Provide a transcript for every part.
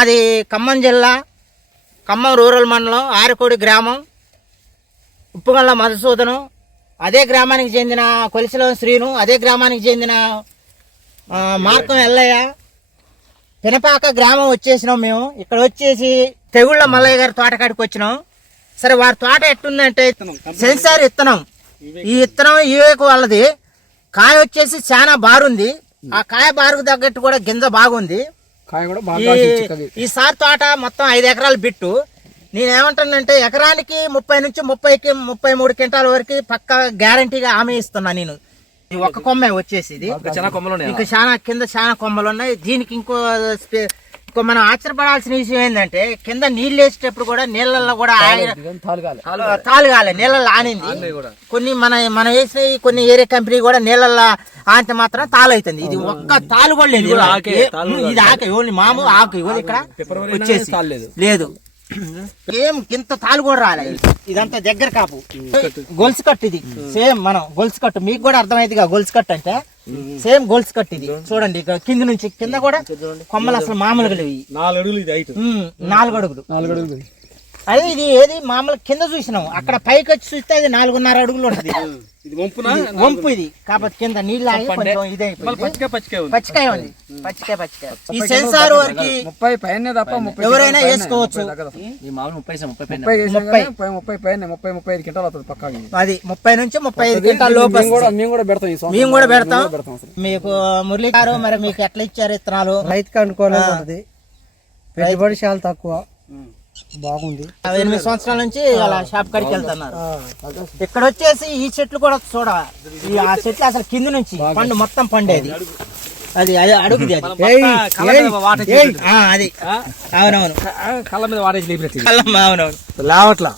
మాది ఖమ్మం జిల్లా ఖమ్మం రూరల్ మండలం ఆరికోడి గ్రామం, ఉప్పుగల్ల మధుసూదనం. అదే గ్రామానికి చెందిన కొలిసిలో శ్రీను, అదే గ్రామానికి చెందిన మార్కం ఎల్లయ్య. పినపాక గ్రామం వచ్చేసినాం మేము. ఇక్కడ వచ్చేసి తెగుళ్ళ మల్లయ్య గారి తోటకాడికి వచ్చినాం. సరే, వారి తోట ఎట్టుందంటే సెన్సార్ ఇత్తనం. ఈ ఇత్తనం ఈవేకు వాళ్ళది. కాయ వచ్చేసి చాలా బారుంది. ఆ కాయ బారుకు తగ్గట్టు కూడా గింజ బాగుంది. ఈసారి తోట మొత్తం 5 ఎకరాలు బిట్టు. నేనేమంటానంటే ఎకరానికి 30 నుంచి 33 క్వింటాల వరకు పక్కా గ్యారంటీగా హామీ ఇస్తున్నా నేను. ఒక్క కొమ్మే వచ్చేసి ఇది. ఇంకా చాలా కింద చాలా కొమ్మలు ఉన్నాయి. దీనికి ఇంకో మనం ఆశ్చర్యపడాల్సిన విషయం ఏంటంటే కింద నీళ్ళు వేసేటప్పుడు కూడా నీళ్ళల్లో కూడా తాలుగాలి, నీళ్ళల్లో ఆనింది. కొన్ని మనం వేసిన కొన్ని ఏరియా కంపెనీ కూడా నీళ్ళల్లో ఆంటే మాత్రం తాలు అవుతుంది. ఇది ఒక్క తాలు కూడా లేదు. ఇది ఆకు ఓన్లీ మామూలు ఆకు ఇక్కడ వచ్చేసి లేదు. ఏం ఇంత తాలు కూడా రాలేదు. ఇదంతా దగ్గర కాపు గొలుసు కట్టు. ఇది సేమ్ మనం గొలుసు కట్టు, మీకు కూడా అర్థమైందిగా. గొలుసు కట్టు అంటే సేమ్ గొలుసు కట్టు ఇది. చూడండి ఇక్కడ కింద నుంచి కింద కూడా కొమ్మలు అసలు మామూలుగా లేవు. 4 అడుగులు. అదే ఇది ఏది మామూలు కింద చూసినాం. అక్కడ పైకి వచ్చి చూస్తే అది 4.5 అడుగులు ఉంటది. వంపు ఇది కాబట్టి కింద నీళ్ళు ఆగి కొంచెం ఇదే పచ్చికాయ ఉంది. పచ్చికాయ ఈ సెన్సార్ వరకు 30 పైన తప్ప ఎవరైనా వేసుకోవచ్చు. 35 క్వింటాలు అవుతుంది పక్కా. అది 30 నుంచి 35 క్వింటాల లోపు మేము కూడా పెడతాం. మీకు మురళి గారు మరి మీకు ఎట్లా ఇచ్చారు ఇత్తనాలు? రైతుకి అనుకూలంగా ఉంటుంది. పెట్టుబడి చాలా తక్కువ, బాగుంది. 8 సంవత్సరాల నుంచి అలా షాప్ కాడికి వెళ్తున్నారు. ఇక్కడ వచ్చేసి ఈ చెట్లు కూడా చూడ, ఆ చెట్లు అసలు కింద నుంచి పండు మొత్తం పండేది. అది అడుగుది. అది అవునవును, కళ్ళ మీద వాడేసి అవునవును లేవట్లా.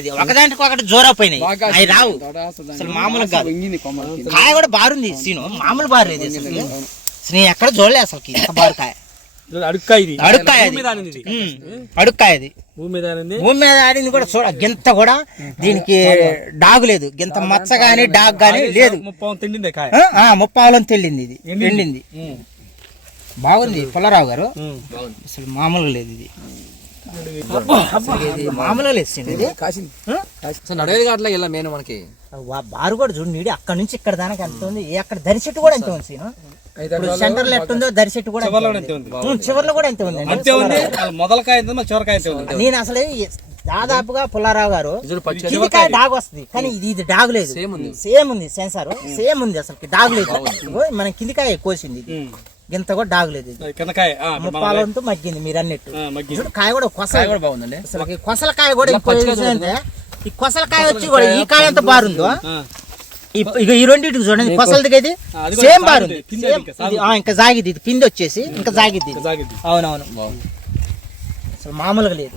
అది ఒకదానికి ఒకటి జోరా పోయినాయి. అవి రావు అసలు మామూలుగా కాదు. కాయ కూడా బారుంది సీను, మామూలు బారులేదు అసలు. నేను ఎక్కడ చూడలే అసలు బారు కాయ. అడుక్కాయ అది భూమి మీద ఆడింది కూడా చూడ. గింత కూడా దీనికి డాగు లేదు. గింత మచ్చ గాని డాగ్ గాని లేదు. 30 తెల్లింది. ఇది ఎండింది. బాగుంది పుల్లారావు గారు, అసలు మామూలుగా లేదు. ఇది మామూలుగా లేదు. మనకి బారు కూడా చూడు నీడి అక్కడ నుంచి ఇక్కడ దానికి ఎంత ఉంది. అక్కడ దరి చెట్టు కూడా ఎంత ఉంది సీను. సెంటర్ లో ఎట్టుందో దరి చెట్టు కూడా చివర్లో కూడా ఎంత ఉంది. నేను అసలు దాదాపుగా పుల్లారావు గారు కిందికాయ డాగ్ వస్తుంది కానీ ఇది డాగ్ లేదు. సేమ్ ఉంది సెన్సార్, సేమ్ ఉంది. అసలు డాగ్ లేదు. మనం కిందికాయ కోసింది, గింత కూడా డాగ్ లేదు. 30 మగ్గింది మీరు అన్నట్టు. కాయ కూడా కొసల కూడా బాగుందండి. అసలు కొసల కాయ కూడా ఈ కొసలకాయ వచ్చి కూడా ఈ కాయ ఎంత బారుందో ఇక ఈ రెండింటికి చూడండి. కొసలది ఇది సేమ్ బారుంది. ఇంకా జాగిద్ది. ఇది కింద వచ్చేసి ఇంకా జాగిద్ది. అవునవును, అసలు మామూలుగా లేదు.